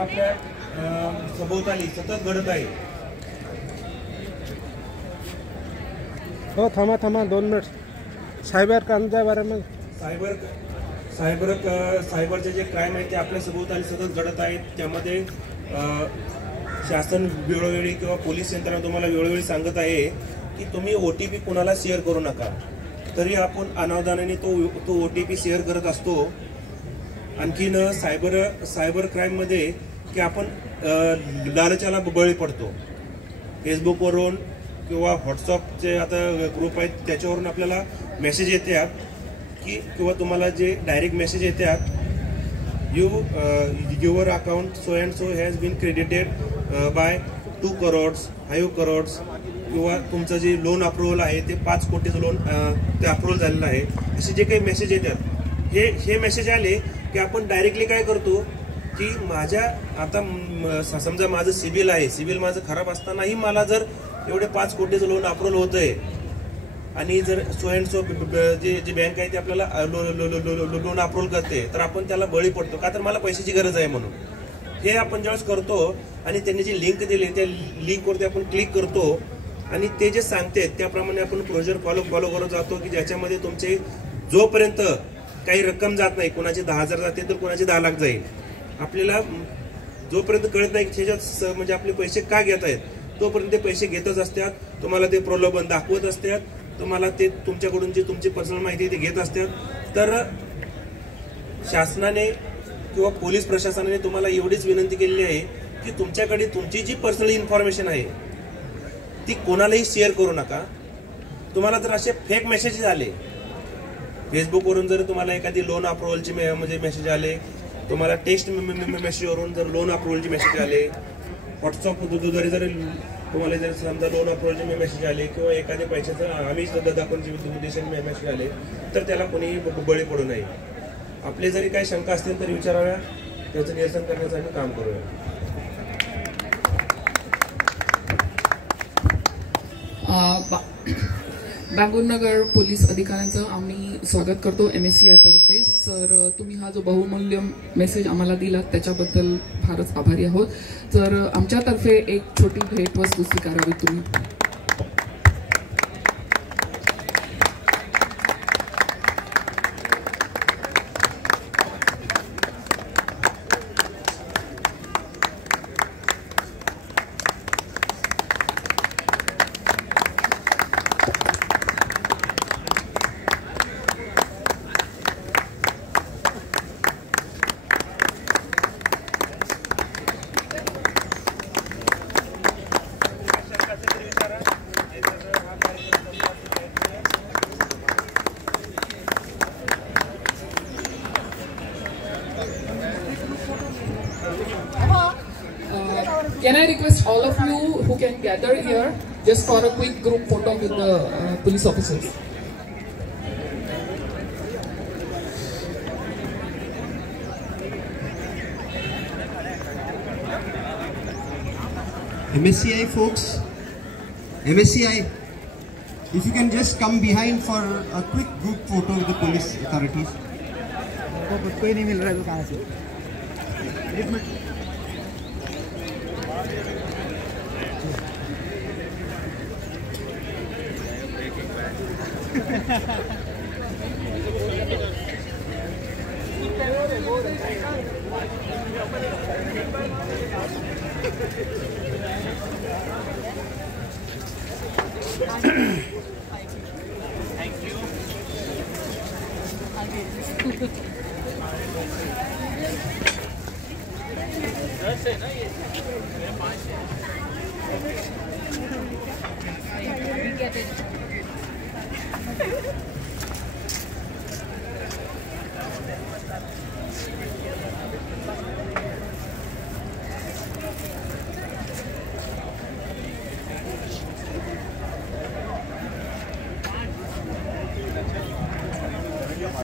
आपल्या सभोवताली सतत घडत आहे। हो थांबा 2 मिनिट। सायबर क्राईमच्या बारेमध्ये सायबरचे जे क्राईम आहे ते आपल्या सभोवताली सतत घडत आहेत। त्यामध्ये शासन वेळोवेळी किंवा पोलीस यंत्रणा तुम्हाला वेळोवेळी सांगत आहे की तुम्ही OTP कोणाला शेअर करू नका, तरी आपण अनावधानाने तो OTP शेअर करत असतो। आणखीन सायबर क्राईम मध्ये की आपण लालचाला बळी पडतो। फेसबुकवरून किंवा व्हॉट्सअपचे आता ग्रुप आहेत त्याच्यावरून आपल्याला मेसेज येतात की किंवा तुम्हाला जे डायरेक्ट मेसेज येतात your account so and so has been credited by 2 crores 5 crores किंवा तुमचं जे लोन अप्रुव्हल आहे ते 5 कोटीचं लोन ते अप्रुव्हल झालेलं आहे। असे जे काही मेसेज येतात हे मेसेज आले की आपण डायरेक्टली काय करतो की माझ्या आता समजा माझं सिबिल आहे, सिबिल माझं खराब असतानाही मला जर एवढे 5 कोटीचं लोन अप्रुव्हल होतंय आणि जर सो अँड सो जे बँक आहे ते आपल्याला लोन अप्रुव्हल करते तर आपण त्याला बळी पडतो का, तर मला पैशाची गरज आहे म्हणून। हे आपण ज्यावेळेस करतो आणि त्यांनी जी लिंक दिली त्या लिंकवरती आपण क्लिक करतो आणि ते जे सांगते त्याप्रमाणे आपण प्रोसिजर फॉलो करत जातो की ज्याच्यामध्ये तुमचे जोपर्यंत काही रक्कम जात नाही, कोणाचे 10,000 जाते तर कोणाचे 10 लाख जाईल, आपल्याला जोपर्यंत कळत नाही की त्याच्यात म्हणजे आपले पैसे का घेत आहेत तोपर्यंत ते पैसे घेतच असतात। तुम्हाला ते प्रलोभन दाखवत असतात, तुम्हाला ते तुमच्याकडून जी तुमची पर्सनल माहिती ते घेत असतात। तर शासनाने किंवा पोलीस प्रशासनाने तुम्हाला एवढीच विनंती केलेली आहे की तुमच्याकडे तुमची जी पर्सनल इन्फॉर्मेशन आहे ती कोणालाही शेअर करू नका। तुम्हाला जर असे फेक मेसेज आले, फेसबुकवरून जर तुम्हाला एखादी लोन अप्रुव्हलची म्हणजे मेसेज आले, तुम्हाला टेक्स्ट मेसेजवरून जर लोन अप्रुव्हलचे मेसेज आले, व्हॉट्सअपद्वारे जर तुम्हाला जर समजा लोन अप्रुव्हलचे मेसेज आले किंवा एखाद्या पैशाचं आम्ही दाखवण्याचे उद्देशाने मेसेज आले तर त्याला कोणीही बळी पडू नये। आपले जरी काही शंका असतील तर विचाराव्या, त्याचं निरसन करण्याचं आम्ही काम करूया। बांगुरनगर पोलीस अधिकाऱ्यांचं आम्ही स्वागत करतो MSCI तर्फे। सर तुम्ही हा जो बहुमूल्य मेसेज आम्हाला दिला त्याच्याबद्दल फारच आभारी आहोत। तर आमच्यातर्फे एक छोटी भेटवस्तू स्वीकारावी तुम्ही। Can I request all of you who can gather here just for a quick group photo with the police officers? MSCI folks, MSCI, if you can just come behind for a quick group photo with the police authorities. कोई नहीं mill रहा है तो कहाँ से? एक minute. Thank you।